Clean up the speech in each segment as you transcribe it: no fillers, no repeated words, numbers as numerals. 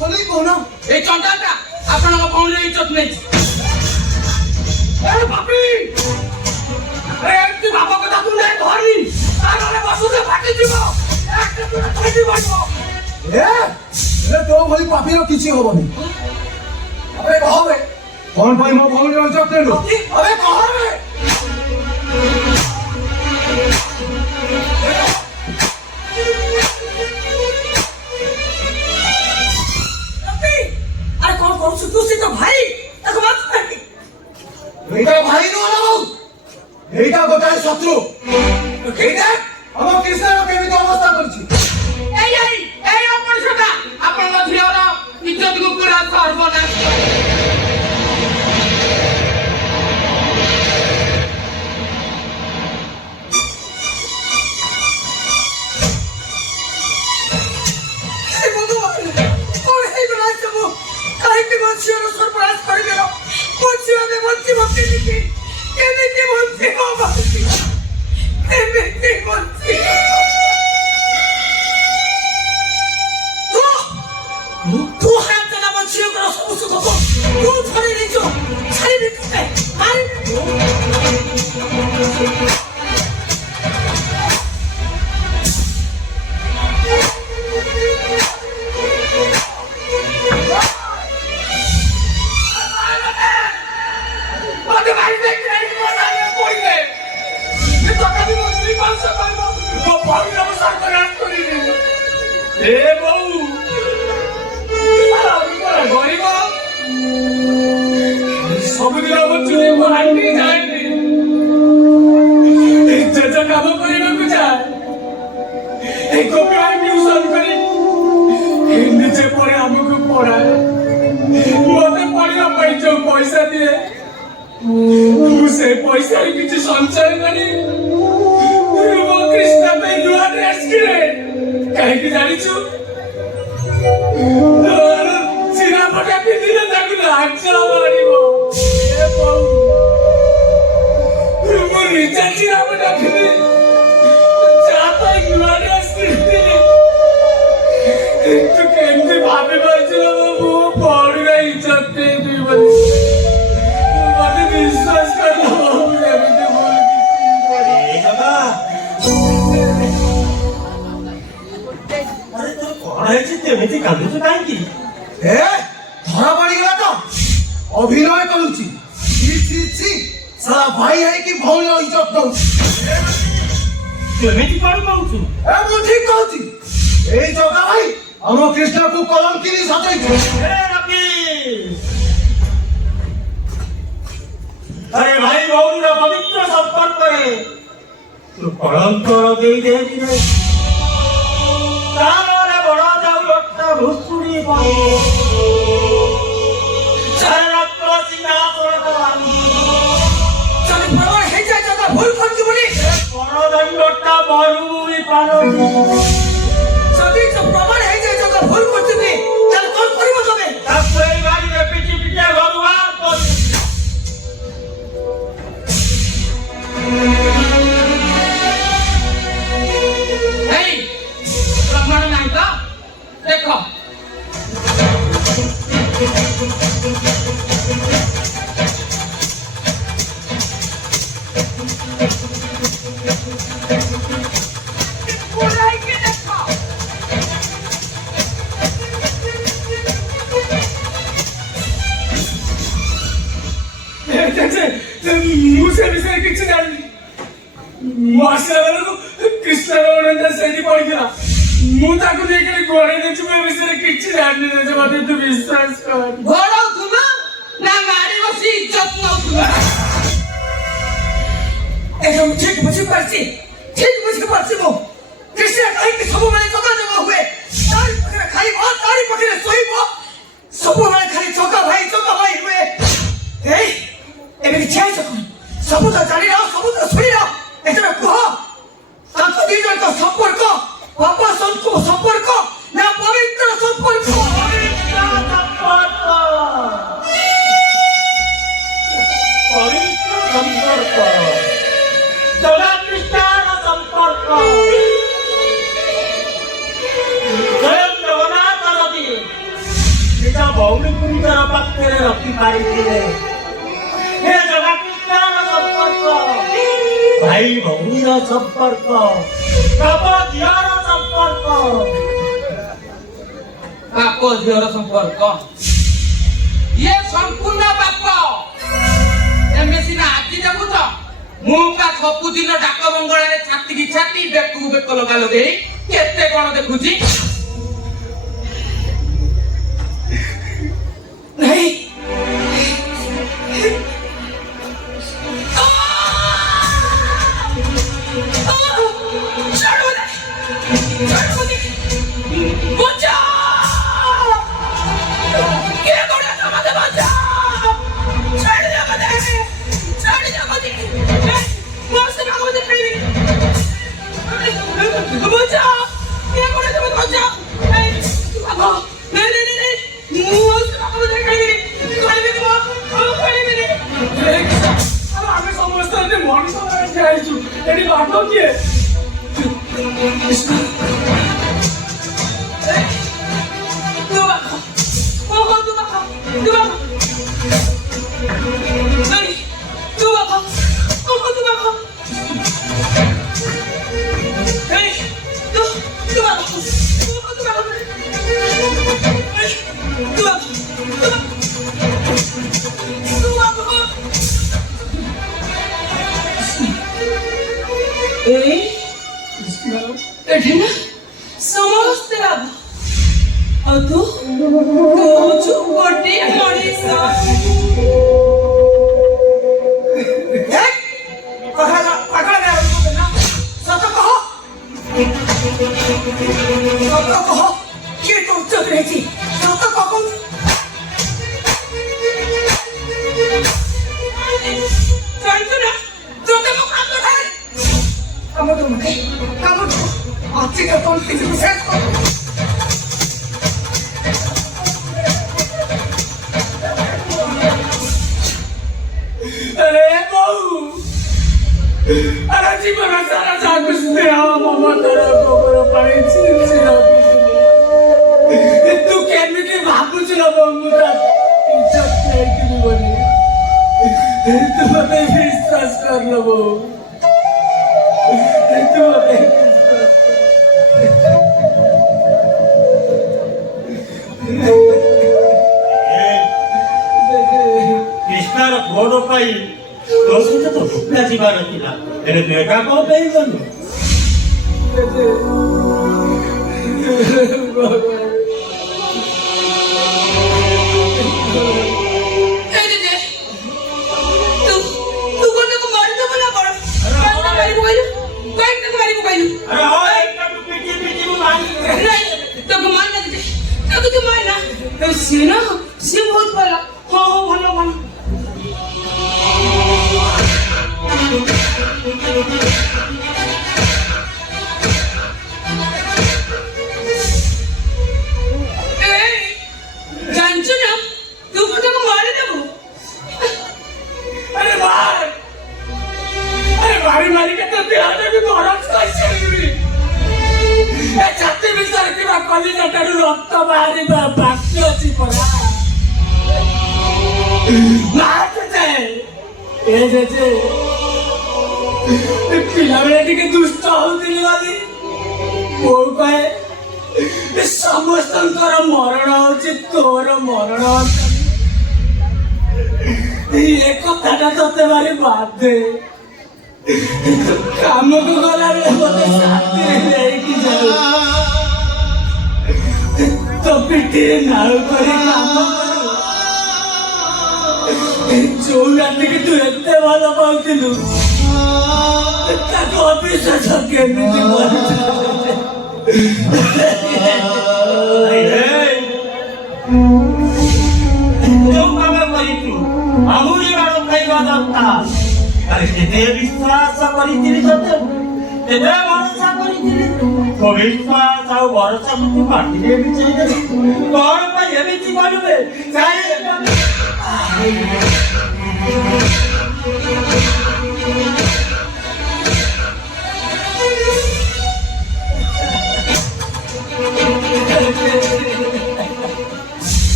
ଖୋଲି କହୁନ এই চন্ডাটা আপনার ভৌণীর ইজ্জত নেই। এ বাপি আরে তুই বাবা কথা তুই নাই ধরনি তাহলে বসুতে ফাটি দিব একটা তুই ফাটি বসবো। তো ভଳି পাপিର କିଛି ହବନି। আরে কহবে কোন ভাই মো ভৌণীর ইজ্জত নেলু? আরে কহবে এইটা ভাই নয় এইটা গোটায় শত্রু। এইটা আমার কৃষ্ণের কেমিত অবস্থা করছি। এই এই এই অপরিষদা আপনার ঝিওর ইজ্জত কো পুরা সর্বনাশ করে। এই ভগবান ওর এই গলায় সব কাহিনী বলছিও সর্বনাশ করে গেল। বলছি আমি বলছি বলছি কেমিতি বলছি বাবা কেমিতি বলছি तू हाथ जना बच्चियों का समझो तो तू छोड़े नहीं जो छाई बिकते मारे मते भाई देख रहे हैं मजा में कोई नहीं ये तो कभी मुझे कौन सा करना वो बहुत नमस्कार करना करी ए बहू গরিব ସବୁଦିନ ମୋ ଚୁଲି ମୋ ହାଣ୍ଡି ଯାଏନି এই ଜେଜେ କାମ କରିବାକୁ ଯାଏ এই କପିଆରେ ଟ୍ୟୁସନ କରି ନିଜେ ପଢେ ଆମକୁ ପଢାଏ ମତେ ପଢିବା ପାଇଁ ଯୋଉ ପଇସା ଦିଏ ମୁଁ ସେ ପଇସାରେ କିଛି ସଞ୍ଚୟ କରି ମୋ କୃଷ୍ଣ ପାଇଁ ନୂଆ ଡ୍ରେସ୍ କିଣେ କାହିଁକି ଜାଣିଛୁ চিরাপটা পিঁধিলে তাকে লাজ্জা মারিব। এ বউ ମୁଁ ନିଜେ ଚିରାପଟା ପିନ୍ଧି ଯା ପାଇଁ ନୂଆ ଡ୍ରେସ୍ କିଣିଥିଲି ତୁ କେମିତି ଭାବି ପାରୁଥିଲ ମୋ ଭଉଣୀର ଇଜ୍ଜତ ନେଇବି ବୋଲି ମତେ ବିଶ୍ୱାସ କର ମୁଁ ଏମିତି ଭୁଲ আরে তোর কଣ ହେଇଛି କେମିତି କାନ୍ଦୁଛୁ କାହିଁକି? ধরা পড়িগলা তো অভিনয় করুছি। ছি ছি ছি সারা ভাই ହେଇକି ଭଉଣୀର ଇଜ୍ଜତ ଦଉଛି। କେମିତି କଣ କହୁଛୁ? ମୁଁ ଠିକ କହୁଛି। এই ଜଗା ଭାଇ ଆମ କୃଷ୍ଣକୁ କଲଙ୍କିନି ସଜେଇଛି। আরে ভাই ভৌণীর পবিত্র সম্পর্করে তু কলঙ্ক লগেই দেবি রে। তাহলে বড় যাও একটা ভুসুড়ি পাবো সারাত্র সিংহাসনটা আমি চল প্রমাণ হয়ে যায় যত ভুল করছি বলি বড় দণ্ডটা মরুই পালনি যদি তো প্রমাণ হয়ে যায় যত ভুল করছি বলি তাহলে কোন করিব তবে তারপরে বাড়িতে পিটি পিটে ভগবান করি এই প্রমাণ নাই তো দেখো পুরাইকে দেখো ମୁଁ ସେ ବିଷୟରେ କିଛି ଜାଣିନି ମୁଁ ଆସିଲା ବେଳକୁ କୃଷ୍ଣର ଅଣନ୍ତା ସେଇଠି ପଡିଥିଲା ମୁଁ ତାକୁ ନେଇକି ଗୋଡେଇ ଦେଇଛି ମୁଁ ଏ ବିଷୟରେ କିଛି ଜାଣିନି ଯେ ମତେ ତୁ ବିଶ୍ୱାସ କର ଗୋଡଉଥିଲ ନା ଗାଡି ବସି ଇଜ୍ଜତ ନଉଥିଲ এটা ମୁଁ ଠିକ ବୁଝିପାରୁଛି ଠିକ ବୁଝିପାରୁଛି ମୁଁ କୃଷ୍ଣ କାହିଁକି ସବୁବେଳେ ଯୋଗାଯୋଗ ହୁଏ ତାରି ପାଖରେ ଖାଇବ ତାରି ପାଖରେ ଶୋଇବ ସବୁବେଳେ ଖାଲି ଚକା ଭାଇ ହୁଏ ଏଇ ଏମିତି ଠିଆ ହେଇଛ କଣ ସବୁ ତ ଜାଣିଲ ସବୁ ତ ଶୁଣିଲ ଏଥର କୁହ ତାଙ୍କ ଦି ଜଣଙ୍କ ସମ୍ପର୍କ ବାପା ସମ୍ପର୍କ ନା ପବିତ୍ର ସମ୍ପର୍କ পবিত্র সম্পর্ক জগা কৃষ্ণার সম্পর্ক স্বয়ং জগন্নাথ নদী ନିଜ ଭଉଣୀକୁ ନିଜର ପାଖରେ ରଖିପାରିଥିଲେ। ଏ ଜଗନ୍ନାଥର ସମ୍ପର୍କ, ଭାଇ ଭଉଣୀର ସମ୍ପର୍କ, ବାପ ଝିଅର ସମ୍ପର୍କ। ବାପ ଝିଅର ସମ୍ପର୍କ ଇଏ ସମ୍ପୂର୍ଣ୍ଣ ବାପ। ଏମେ ସିନା ଆଜି ଦେଖୁଛ, ମୁଁ ବା ସବୁଦିନ ଡାକ ବଙ୍ଗଳାରେ ଛାତିକି ଛାତି, ବେକକୁ ବେକ ଲଗା ଲଗେଇ କେତେ କଣ ଦେଖୁଛି। नहीं ଆମେ ସମସ୍ତେ ମଣିଷ ଯାଇଛୁ, ଏଠି ବାଟ କିଏ? समस्त लाभ और तू जो गोटे मनीष अरे बहू, अरे जीवन सारा जागृत स्नेह ममतार गोबर पानी छिड़छिड़ा तू केमिति भाबुछु न बहू ता इज्जत नहीं बोली तू मते विश्वास कर लो बहू तू मते କୃଷ୍ଣର ଗୋଡ଼ ପାଇଁ ତୋ ସହିତ ତ ଭୁଲା ଯିବାର ଥିଲା, ହେଲେ ତୁ ଏକା କଣ ପାଇଁ ଗଲୁ? सी बहुत भला हाँ हाँ भला भला जानचु ना तू को तो मारे देबो अरे मार अरे मारी के तो दिया ने भी गरम खाइछी ए छाती भीतर की कली जटाडू रक्त बाहरी बाकी अछि परा मारते ए जे पिलाबेला टिके दुष्ट होउतिली वाली ओ कहे समस्तଙ୍କର ମରଣ ହଉଛି ତୋର ମରଣ ଏ କଥାଟା ତତେ ଭାରି ବାଧେ କାମକୁ ଗଲାବେଳେ ମତେ ସାଥିରେ ନେଇକି ଯାଉ ତୋ ପିଠିରେ ନାଳ କରି କାମ କରୁ ଯୋଉ ରାତିକି ତୁ ଏତେ ଭଲ ପାଉଥିଲୁ ତାକୁ ଅବିଶ୍ୱାସ କେମିତି କରିଛୁ ଯୋଉ କାମ କରିଛୁ ଆହୁରି ବାଳ ଖାଇବା ଦରକାର। ଆରେ କେତେ ବିଶ୍ୱାସ କରିଥିଲି ତତେ, କେତେ ଭରସା କରିଥିଲି, ତୋ ବିଶ୍ୱାସ ଆଉ ଭରସାକୁ ତୁ ମାଟିରେ ବିଛେଇ ଦେଲୁ। କଣ ପାଇଁ ଏମିତି କରିବେ?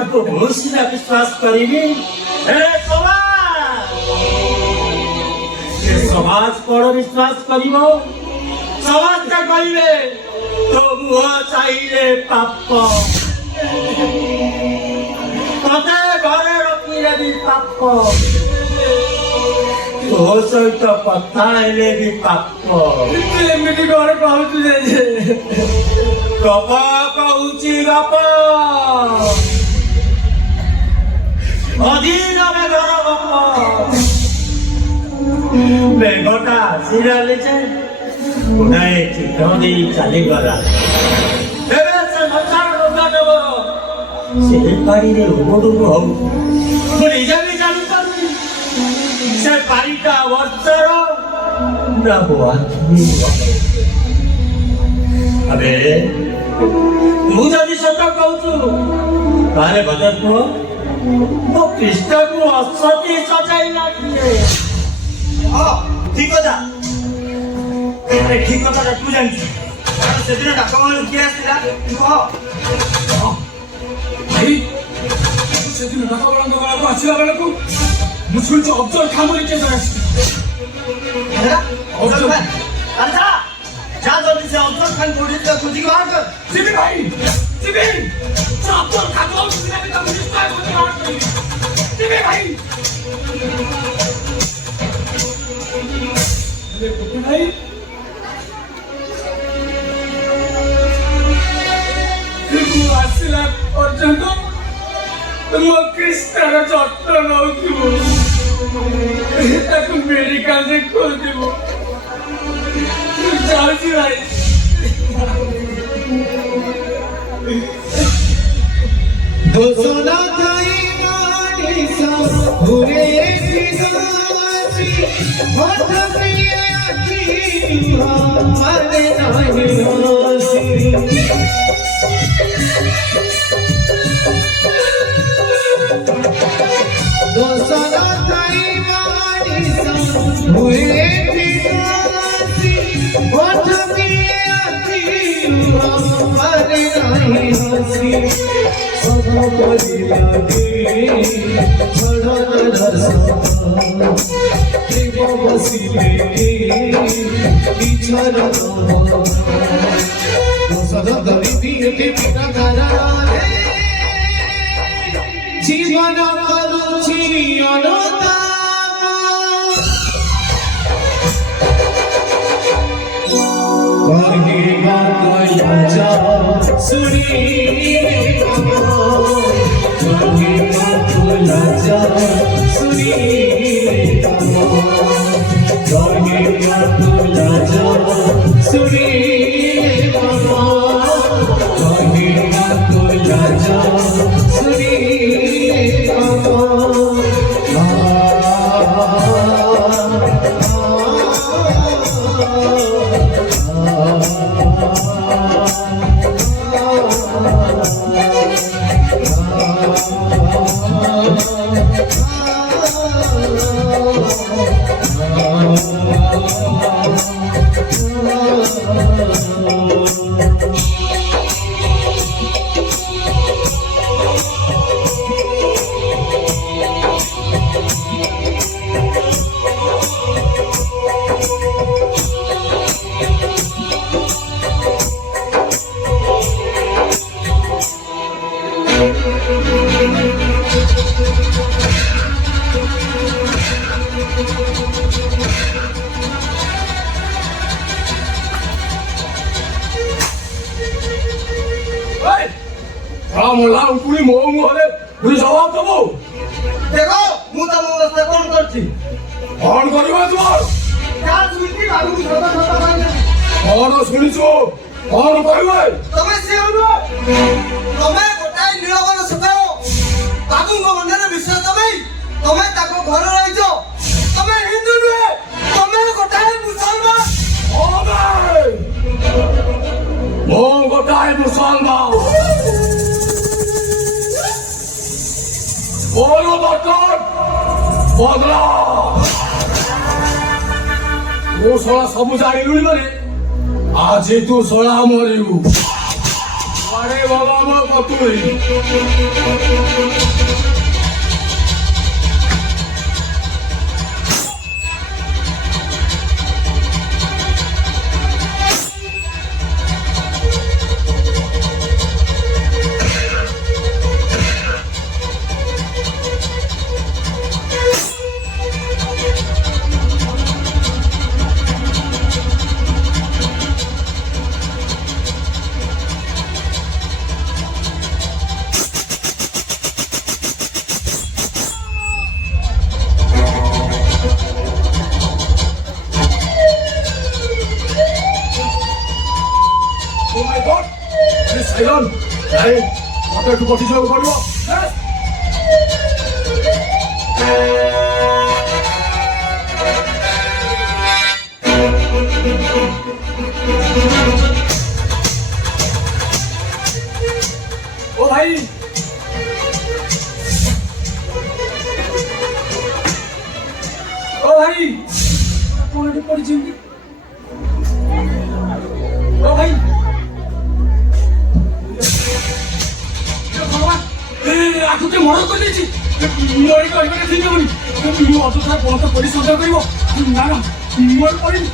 ତାକୁ ମୁଁ ସିନା ବିଶ୍ୱାସ କରିବି ସମାଜ କଣ ବିଶ୍ୱାସ କରିବ? ସମାଜଟା କହିବେ ତୋ ମୁହଁ ଚାହିଁଲେ ପାପ, ତତେ ଘରେ ରଖିଲେ ବି ପାପ, ତୋ ସହିତ କଥା ହେଲେ ବି ପାପ। ଏମିତି ଘରେ କହୁଛୁ ଯେ ଗପ କହୁଛି ଗପ, ଅଧୀନ ମେଘର ଗପ। ମେଘଟା ଆସିଲାଲେ ଯେ ଗୁଡ଼ାଏ ଚିହ୍ନ ଦେଇ ଚାଲିଗଲା। ଏବେ ସେ ମଶାର ଡଙ୍ଗାଦେବର ସେ ପାଣିରେ ଉବୁଡୁବୁ ହଉଛି। ମୁଁ ନିଜେ ବି ଜାଣିପାରୁନି ସେ ପାଣିଟା ବର୍ଷାର ନା ଆବେ ମୁଁ ଯଦି ସତ କହୁଛୁ ତାହେଲେ ବଜାର କୁହ ମୋ ଖ୍ରୀଷ୍ଟକୁ ଅସତୀ ସଜାଇଲା କିଏ? ଠିକ କଥା, ଠିକ କଥାଟା ତୁ ଜାଣିଛୁ। ସେଦିନ ଡାକମାନଙ୍କୁ କିଏ ଆସିଥିଲା ତୁ କହ। ଭାଇ ସେଦିନ ଡାକବାଳଙ୍କ ବେଳକୁ ଆସିଲା ବେଳକୁ ମୁଁ ଶୁଣିଛି ଅଫଜଲ ଖାଁ ବୋଲି କିଏ ଜଣେ ଆସିଛି। যা জলদি সে অফজল খান কোডিটা খুঁজি বাহার কর। ଯିବି ଭାଇ ଯିବି ଅଫଜଲ ଖାଁ କହୁଛି ନା ତାକୁ ନିଶ୍ଚୟ ଖୋଜି ବାହାର କରିବି। ଯିବି ଭାଇ ଭାଇ ମୁଁ ଆସିଲା ପର୍ଯ୍ୟନ୍ତ ମୋ ଖ୍ରୀଷ୍ଟର ଯତ୍ନ ନଉଥିବୁ, ତାକୁ ମେଡିକାଲରେ ଖୋଲିଥିବୁ। ଯାଉଛି ଭାଇ। ଦୋଷନା ଥାଇ ମାଣିଷ ଘୁରେ ପିସାଚି ମଠ ପିଏ ଆଖି ମାନେ ନାହିଁ ହସି। ଦୋଷନା ଥାଇ ମାଣିଷ ଘୁରେ ପିସାଚି মঠ পিয়ে আখি মানে নাই হসি। সব করি লাগে ঝড়র রস দেব বসিলে বিছর সদ ধরি দিয়ে পিতা কারারে জীবন করুছি অনুতাপ। कहेगा कोई आजा सुनिए कहेगा कोई आजा सुनिए कहेगा कोई आजा सुनिए कहेगा कोई आजा सुनिए 몰라 우리 뭐 하래? 우리 저와 또 뭐? দেখো ମୁଁ ତମ ଅବସ୍ଥା କଣ କରିଛି। କଣ କରିବା ତୁମର? ଯାହା ଶୁଣିଛି ବାବୁକୁ ସତ ସତ କହିଲେ କଣ ଶୁଣିଛୁ? କଣ କହିବେ? ତମେ ସିଏ ନୁହଁ, ତମେ ଗୋଟାଏ ନୀଳବନ ସୁଖାଅ। ବାବୁଙ୍କ ମନରେ ବିଶ୍ୱାସ ତମେ ତାଙ୍କ ଘରେ ରହିଛ। ତମେ ହିନ୍ଦୁ ନୁହେଁ, ତମେ ଗୋଟାଏ ମୁସଲମାନ। ମୁଁ ଗୋଟାଏ ମୁସଲମାନ। बोलो बटन बदला तू शला सब जाणिलुଣି ମାନେ ଆଜି ତୁ ଶଳା ମରିବୁ। আরে বাবা আমার কতই ও মাই গড সাইলন এই কত একটু কঠিন করবো ও ভাই ও ভাই কোনটা পড়ছেন ও ভাই আকুকে মরণ করে দিয়েছি মরে কইবারে ঠিক হবনি তুমি অযথা বলতে পরিশোধ করিব না না মর করিনি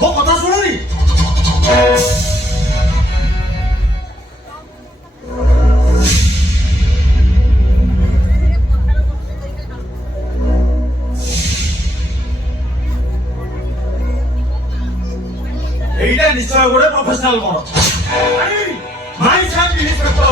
ମୋ କଥା ଶୁଣୁନି এইটা নিশ্চয় ଗୋଟେ ପ୍ରଫେସନାଲ ମର ମାଇ ସାହେବ ଇନ୍ସପେକ୍ଟର